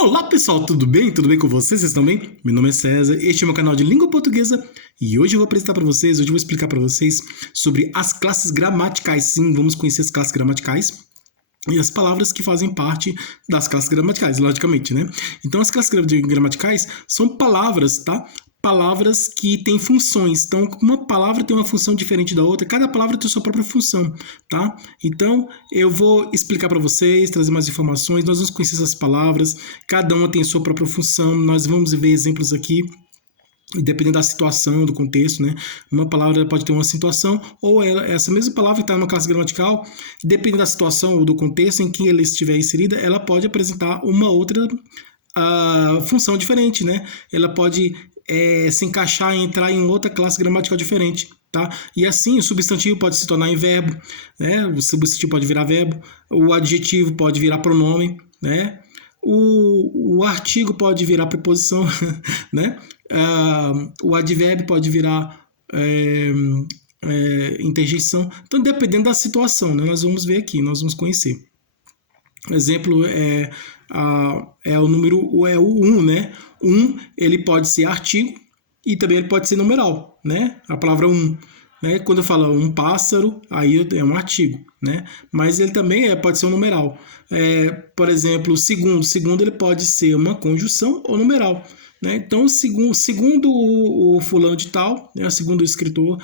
Olá pessoal, tudo bem? Tudo bem com vocês? Vocês estão bem? Meu nome é César, este é meu canal de língua portuguesa e hoje eu vou apresentar para vocês, hoje eu vou explicar para vocês sobre as classes gramaticais. Sim, vamos conhecer as classes gramaticais e as palavras que fazem parte das classes gramaticais, logicamente, né? Então as classes gramaticais são palavras, tá? Palavras que têm funções. Então, uma palavra tem uma função diferente da outra, cada palavra tem sua própria função, tá? Então, eu vou explicar para vocês, trazer mais informações, nós vamos conhecer essas palavras, cada uma tem sua própria função, nós vamos ver exemplos aqui, dependendo da situação, do contexto, né? Uma palavra pode ter uma situação, ou essa mesma palavra que está numa classe gramatical, dependendo da situação ou do contexto em que ela estiver inserida, ela pode apresentar uma outra função diferente, né? Ela pode se encaixar e entrar em outra classe gramatical diferente, tá? E assim, o substantivo pode se tornar em verbo, né? O substantivo pode virar verbo, o adjetivo pode virar pronome, né? O artigo pode virar preposição, né? O advérbio pode virar interjeição. Então, dependendo da situação, né? Nós vamos ver aqui, nós vamos conhecer. Exemplo é o número, é o 1, né? 1, ele pode ser artigo e também ele pode ser numeral, né? A palavra 1, né? Quando eu falo um pássaro, aí é um artigo, né? Mas ele também pode ser um numeral. Por exemplo, segundo ele pode ser uma conjunção ou numeral, né? Então, segundo o fulano de tal, né? Segundo o escritor,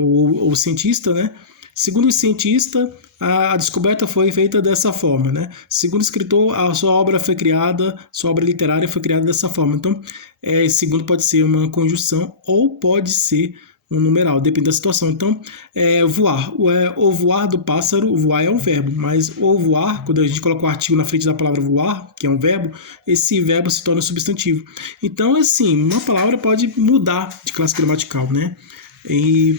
o cientista, né? Segundo o cientista, a descoberta foi feita dessa forma, né? Segundo o escritor, a sua obra foi criada, sua obra literária foi criada dessa forma. Então, segundo pode ser uma conjunção ou pode ser um numeral, depende da situação. Então, voar. O voar do pássaro, voar é um verbo, mas o voar, quando a gente coloca o artigo na frente da palavra voar, que é um verbo, esse verbo se torna substantivo. Então, assim, uma palavra pode mudar de classe gramatical, né? E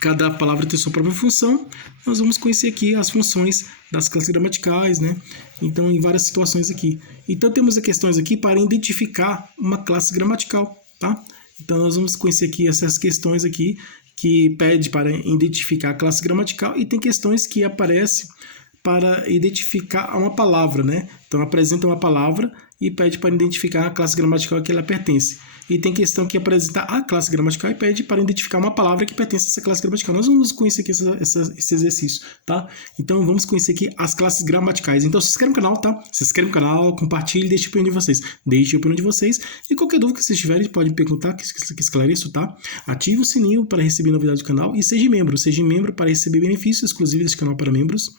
cada palavra tem sua própria função. Nós vamos conhecer aqui as funções das classes gramaticais, né? Então, em várias situações aqui. Então, temos as questões aqui para identificar uma classe gramatical, tá? Então, nós vamos conhecer aqui essas questões aqui que pede para identificar a classe gramatical e tem questões que aparecem para identificar uma palavra, né? Então, apresenta uma palavra e pede para identificar a classe gramatical a que ela pertence. E tem questão que apresenta a classe gramatical e pede para identificar uma palavra que pertence a essa classe gramatical. Nós vamos conhecer aqui esse exercício, tá? Então, vamos conhecer aqui as classes gramaticais. então, se inscreve no canal, tá? Se inscreve no canal, compartilhe, deixe a opinião de vocês. Deixe a opinião de vocês. E qualquer dúvida que vocês tiverem, pode me perguntar, que esclareço, tá? Ative o sininho para receber novidades do canal e seja membro. Seja membro para receber benefícios exclusivos deste canal para membros.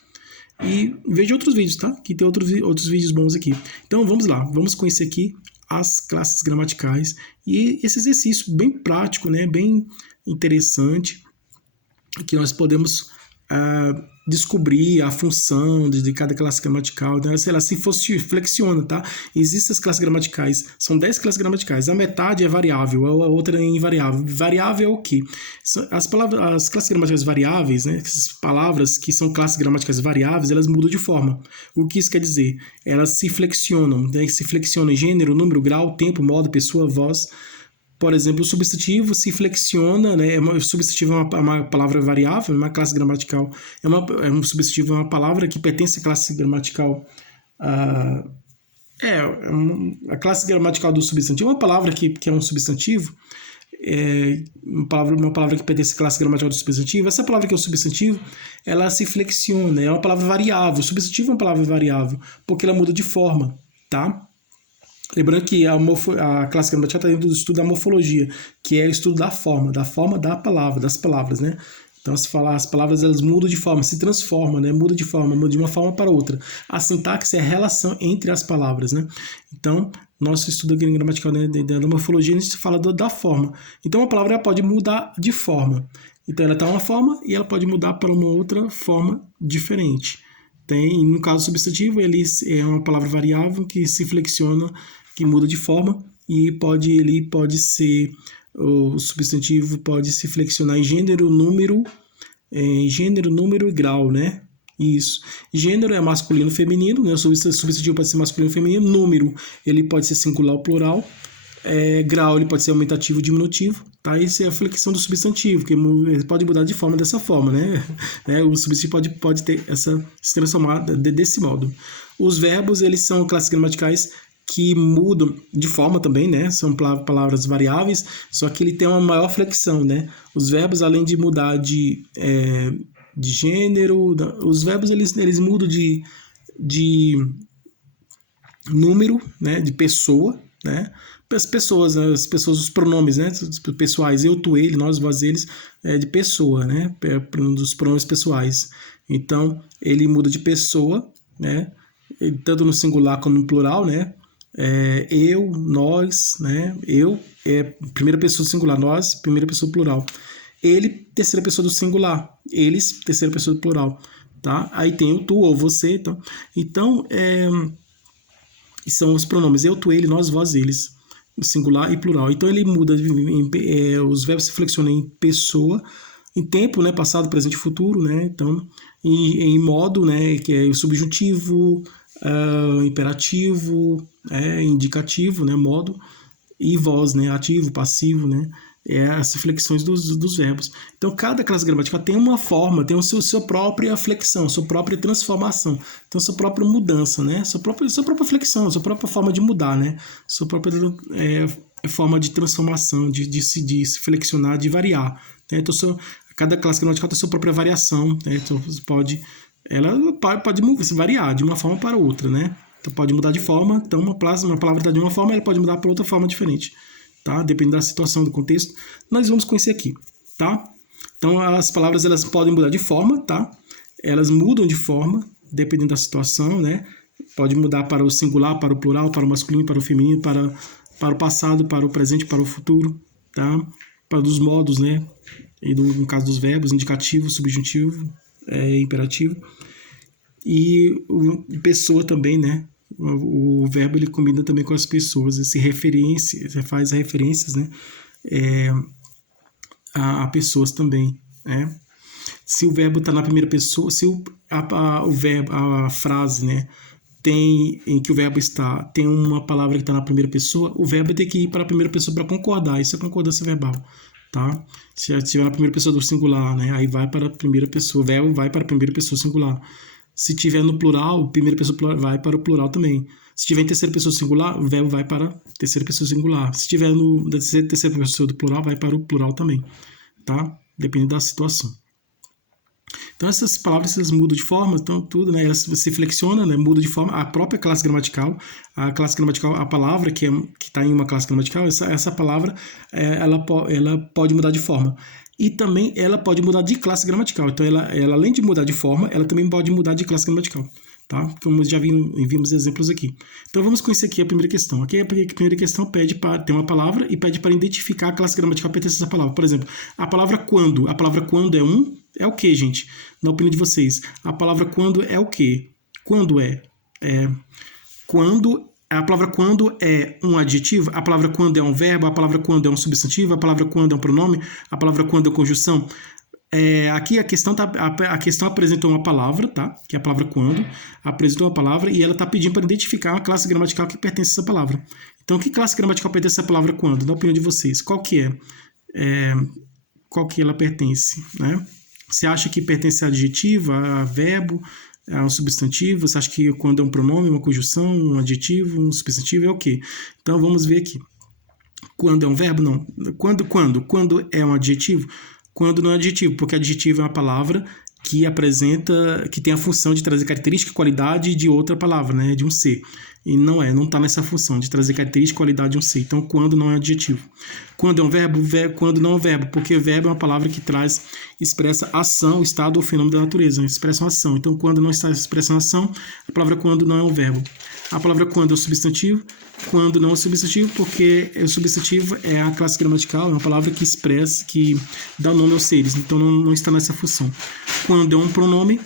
E veja outros vídeos, tá? Que tem outros vídeos bons aqui. Então, vamos lá. Vamos conhecer aqui as classes gramaticais e esse exercício bem prático, né? Bem interessante, que nós podemos descobrir a função de cada classe gramatical. Então, sei lá, se fosse flexiona, tá? Existem as classes gramaticais, são 10 classes gramaticais, a metade é variável, a outra é invariável. Variável é o quê? As classes gramaticais variáveis, né? Essas palavras que são classes gramaticais variáveis, elas mudam de forma. O que isso quer dizer? Elas se flexionam, né? Se flexionam em gênero, número, grau, tempo, modo, pessoa, voz. Por exemplo, o substantivo se flexiona, né? O substantivo é uma palavra variável, uma classe gramatical. Um substantivo é uma palavra que pertence à classe gramatical. A classe gramatical do substantivo é uma palavra que é um substantivo, uma palavra que pertence à classe gramatical do substantivo. Essa palavra que é o substantivo, ela se flexiona, é uma palavra variável. O substantivo é uma palavra variável, porque ela muda de forma, tá? Lembrando que a classe gramatical está dentro do estudo da morfologia, que é o estudo da forma da palavra, das palavras, né? Então, se falar, as palavras elas mudam de forma, se transformam, né? Muda de uma forma para outra. A sintaxe é a relação entre as palavras, né? Então, nosso estudo gramatical, né, da morfologia, a gente fala da forma. Então, a palavra pode mudar de forma. Então, ela está uma forma e ela pode mudar para uma outra forma diferente. No caso substantivo, ele é uma palavra variável que se flexiona, que muda de forma e o substantivo pode se flexionar em gênero, número e grau, né? Isso. Gênero é masculino, feminino, né? O substantivo pode ser masculino, feminino. Número, ele pode ser singular ou plural. Grau, ele pode ser aumentativo ou diminutivo, tá? Isso é a flexão do substantivo, que pode mudar de forma dessa forma, né? O substantivo pode se transformar desse modo. Os verbos, eles são classes gramaticais que mudam de forma também, né? São palavras variáveis, só que ele tem uma maior flexão, né? Os verbos, além de mudar de gênero, os verbos, eles mudam de número, né? De pessoa, né? As pessoas, os pronomes, né? Pessoais, eu, tu, ele, nós, vós, eles, de pessoa, né? Dos pronomes pessoais. Então, ele muda de pessoa, né? Tanto no singular como no plural, né? Eu, nós, né? Eu é primeira pessoa do singular, nós, primeira pessoa do plural. Ele, terceira pessoa do singular. Eles, terceira pessoa do plural, tá? Aí tem o tu ou você, então são os pronomes eu, tu, ele, nós, vós, eles, singular e plural. Então ele muda, os verbos se flexionam em pessoa, em tempo, né? Passado, presente e futuro, né? Então, em modo, né? Que é o subjuntivo, imperativo, indicativo, né? Modo, e voz, né? Ativo, passivo, né? As flexões dos verbos. Então, cada classe gramatical tem uma forma, tem sua própria flexão, sua própria transformação, então sua própria mudança, né? Sua própria flexão, sua própria forma de mudar, né? Sua própria forma de transformação, de se flexionar, de variar, né? Então, cada classe gramatical tem sua própria variação, né? Então, ela pode variar de uma forma para outra, né? Então, pode mudar de forma. Então, uma palavra está de uma forma, ela pode mudar para outra forma diferente, tá? Dependendo da situação, do contexto. Nós vamos conhecer aqui, tá? Então, as palavras, elas podem mudar de forma, tá? Elas mudam de forma, dependendo da situação, né? Pode mudar para o singular, para o plural, para o masculino, para o feminino, para o passado, para o presente, para o futuro, tá? Para os modos, né? E no caso dos verbos, indicativo, subjuntivo, imperativo. E pessoa também, né? O verbo, ele combina também com as pessoas, faz referências, né? A pessoas também, né? Se o verbo está na primeira pessoa, se a frase, né, em que o verbo está, tem uma palavra que está na primeira pessoa, o verbo tem que ir para a primeira pessoa para concordar. Isso é concordância verbal, tá? Se estiver na primeira pessoa do singular, né, aí vai para a primeira pessoa, o verbo vai para a primeira pessoa singular. Se tiver no plural, primeira pessoa plural vai para o plural também. Se tiver em terceira pessoa singular, o verbo vai para a terceira pessoa singular. Se tiver na terceira pessoa do plural, vai para o plural também, tá? Dependendo da situação. Então, essas palavras, elas mudam de forma, então tudo, né? Elas se flexionam, né? Muda de forma. A própria classe gramatical, a palavra que está em uma classe gramatical, essa palavra, ela pode mudar de forma. E também ela pode mudar de classe gramatical. Então, ela além de mudar de forma, ela também pode mudar de classe gramatical, tá? Como já vimos exemplos aqui. Então, vamos conhecer aqui a primeira questão. Aqui a primeira questão pede para ter uma palavra e pede para identificar a classe gramatical pertencente a essa palavra. Por exemplo, a palavra quando. A palavra quando é o que, gente? Na opinião de vocês, a palavra quando é o que? Quando a palavra quando é um adjetivo, a palavra quando é um verbo, a palavra quando é um substantivo, a palavra quando é um pronome, a palavra quando é conjunção. Aqui a questão apresenta uma palavra, tá? Que é a palavra quando, apresentou uma palavra e ela está pedindo para identificar uma classe gramatical que pertence a essa palavra. Então, que classe gramatical pertence a essa palavra quando? Na opinião de vocês, qual que é? Qual que ela pertence, né? Você acha que pertence a adjetivo, a verbo, a um substantivo? Você acha que quando é um pronome, uma conjunção, um adjetivo, um substantivo é o quê? Então, vamos ver aqui. Quando é um verbo? Não. Quando é um adjetivo? Quando não é adjetivo, porque adjetivo é uma palavra que tem a função de trazer característica e qualidade de outra palavra, né? De um ser. E não está nessa função de trazer característica e qualidade de um ser. Então, quando não é adjetivo. Quando é um verbo, quando não é um verbo, porque verbo é uma palavra que expressa ação, estado ou fenômeno da natureza, expressa uma ação. Então, quando não está expressando ação, a palavra quando não é um verbo. A palavra quando é um substantivo, quando não é um substantivo, porque o substantivo é a classe gramatical, é uma palavra que expressa, que dá nome aos seres, então não está nessa função. Quando é um pronome,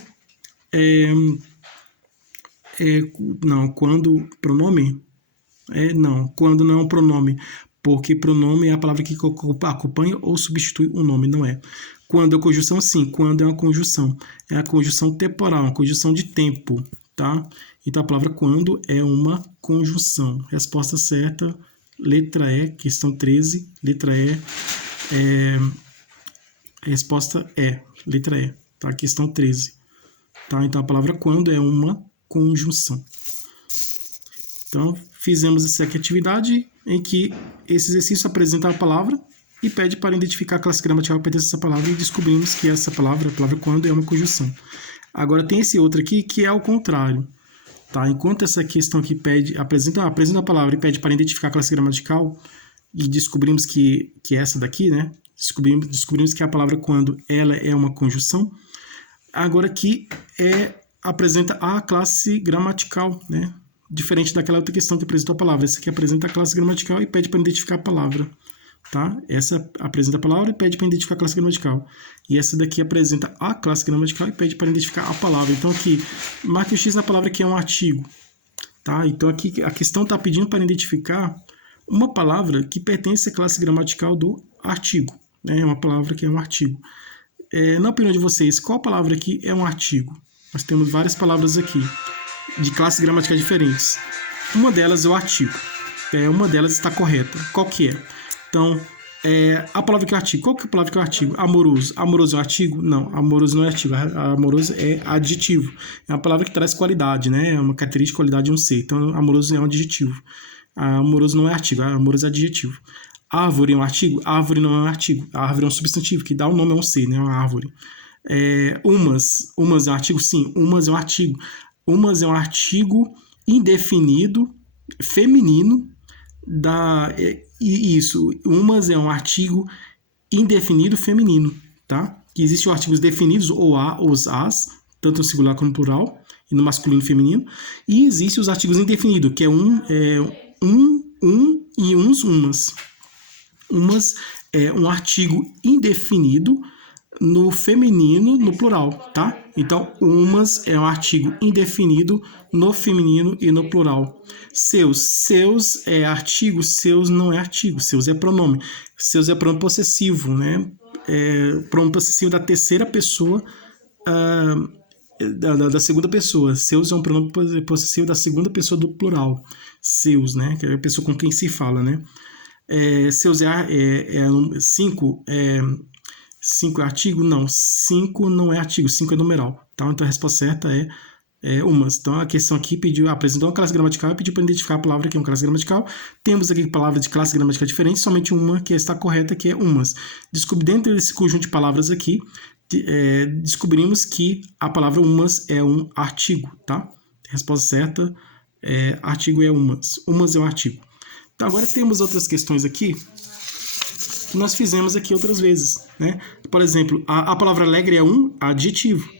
quando não é um pronome, porque pronome é a palavra que acompanha ou substitui um nome, não é. Quando é conjunção, sim, quando é uma conjunção, é a conjunção temporal, uma conjunção de tempo, tá? Então a palavra quando é uma conjunção. Resposta certa, letra E, questão 13, letra E, resposta E, letra E, tá? Questão 13, tá? Então a palavra quando é uma conjunção. Então, fizemos essa aqui atividade em que esse exercício apresenta a palavra e pede para identificar a classe gramatical que pertence a essa palavra e descobrimos que essa palavra, a palavra quando, é uma conjunção. Agora, tem esse outro aqui que é o contrário. Tá? Enquanto essa questão aqui apresenta a palavra e pede para identificar a classe gramatical, e descobrimos que essa daqui, né? Descobrimos que a palavra quando ela é uma conjunção. Agora aqui apresenta a classe gramatical, né? Diferente daquela outra questão que apresentou a palavra. Essa aqui apresenta a classe gramatical e pede para identificar a palavra. Tá? Essa apresenta a palavra e pede para identificar a classe gramatical. E essa daqui apresenta a classe gramatical e pede para identificar a palavra. Então aqui, marque o X na palavra que é um artigo. Tá? Então aqui a questão está pedindo para identificar uma palavra que pertence à classe gramatical do artigo. É uma palavra que é um artigo. Na opinião de vocês, qual palavra aqui é um artigo? Nós temos várias palavras aqui, de classes gramaticais diferentes. Uma delas é o artigo. Uma delas está correta. Qual que é? Então, a palavra que é artigo. Qual que é a palavra que é artigo? Amoroso. Amoroso é um artigo? Não, amoroso não é artigo. Amoroso é adjetivo. É uma palavra que traz qualidade, né? É uma característica de qualidade de um ser. Então, amoroso é um adjetivo. Amoroso não é artigo. Amoroso é adjetivo. Árvore é um artigo? Árvore não é um artigo. A árvore é um substantivo que dá o nome a um ser, né? Uma árvore. Umas é um artigo? Sim, umas é um artigo. Umas é um artigo indefinido, feminino, umas é um artigo indefinido feminino, tá? Que existem artigos definidos, ou os as, tanto no singular como no plural, e no masculino e feminino, e existem os artigos indefinidos, que é um e uns, umas. Umas é um artigo indefinido no feminino, no plural, tá? Então, umas é um artigo indefinido no feminino e no plural. Seus é artigo, seus não é artigo, seus é pronome. Seus é pronome possessivo, né? Pronome possessivo da terceira pessoa, da segunda pessoa. Seus é um pronome possessivo da segunda pessoa do plural. Seus, né? Que é a pessoa com quem se fala, né? Seus cinco é artigo? Não, 5 não é artigo, 5 é numeral. Tá? Então a resposta certa é umas. Então a questão aqui apresentou uma classe gramatical e pediu para identificar a palavra que é uma classe gramatical. Temos aqui palavras de classe gramatical diferentes, somente uma que está correta, que é umas. Dentro desse conjunto de palavras aqui, descobrimos que a palavra umas é um artigo. Tá? A resposta certa artigo é umas. Umas é um artigo. Então agora temos outras questões aqui que nós fizemos aqui outras vezes, né? Por exemplo, a palavra alegre é um adjetivo.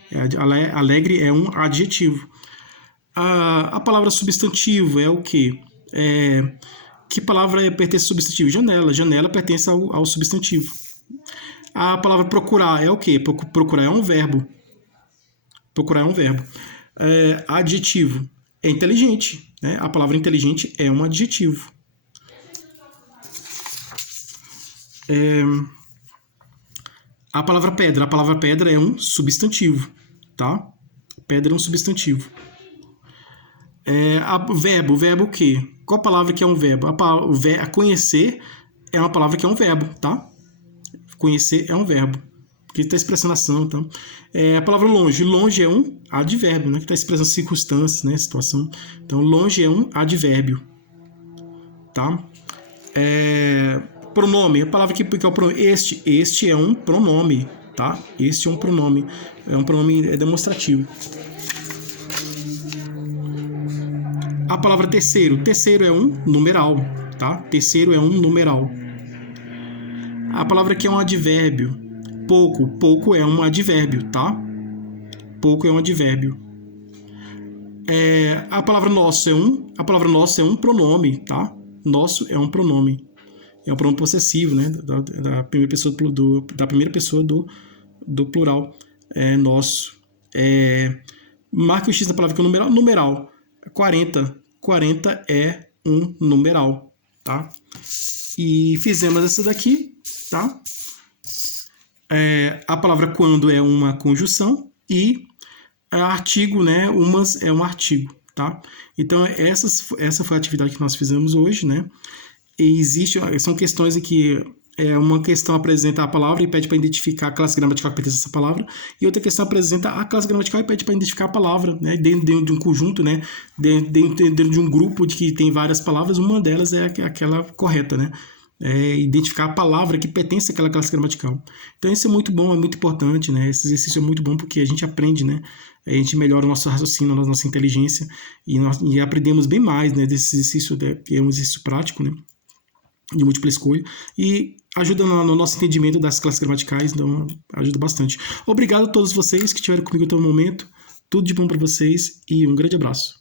Alegre é um adjetivo. A palavra substantivo é o quê? Que palavra pertence ao substantivo? Janela. Janela pertence ao substantivo. A palavra procurar é o quê? Procurar é um verbo. Procurar é um verbo. Adjetivo é inteligente, né? A palavra inteligente é um adjetivo. A palavra pedra é um substantivo, tá? Pedra é um substantivo. Verbo o quê? Qual a palavra que é um verbo? Conhecer é uma palavra que é um verbo, tá? Conhecer é um verbo, porque está expressando ação, então. A palavra longe é um advérbio, né? Que está expressando circunstâncias, né? Situação. Então, longe é um advérbio, tá? Pronome, a palavra que é o pronome, este é um pronome, tá? Este é um pronome demonstrativo. A palavra terceiro é um numeral, tá? Terceiro é um numeral. A palavra que é um advérbio, pouco é um advérbio, tá? Pouco é um advérbio. A palavra nosso é um pronome, tá? Nosso é um pronome. É um pronome possessivo, né? Da primeira pessoa do plural. Nosso. Marque o X na palavra que é numeral. Numeral. 40. 40 é um numeral, tá? E fizemos essa daqui, tá? A palavra quando é uma conjunção e artigo, né? Umas é um artigo, tá? Então, essa foi a atividade que nós fizemos hoje, né? São questões aqui Uma questão apresenta a palavra e pede para identificar a classe gramatical que pertence a essa palavra, e outra questão apresenta a classe gramatical e pede para identificar a palavra, né? Dentro de um conjunto, né? Dentro de um grupo de que tem várias palavras, uma delas é aquela correta, né? Identificar a palavra que pertence àquela classe gramatical. Então isso é muito bom, é muito importante, né? Esse exercício é muito bom porque a gente aprende, né? A gente melhora o nosso raciocínio, a nossa inteligência e aprendemos bem mais, né? Desse exercício, que é um exercício prático, né? De múltipla escolha, e ajuda no nosso entendimento das classes gramaticais, então ajuda bastante. Obrigado a todos vocês que estiveram comigo até o momento, tudo de bom para vocês e um grande abraço.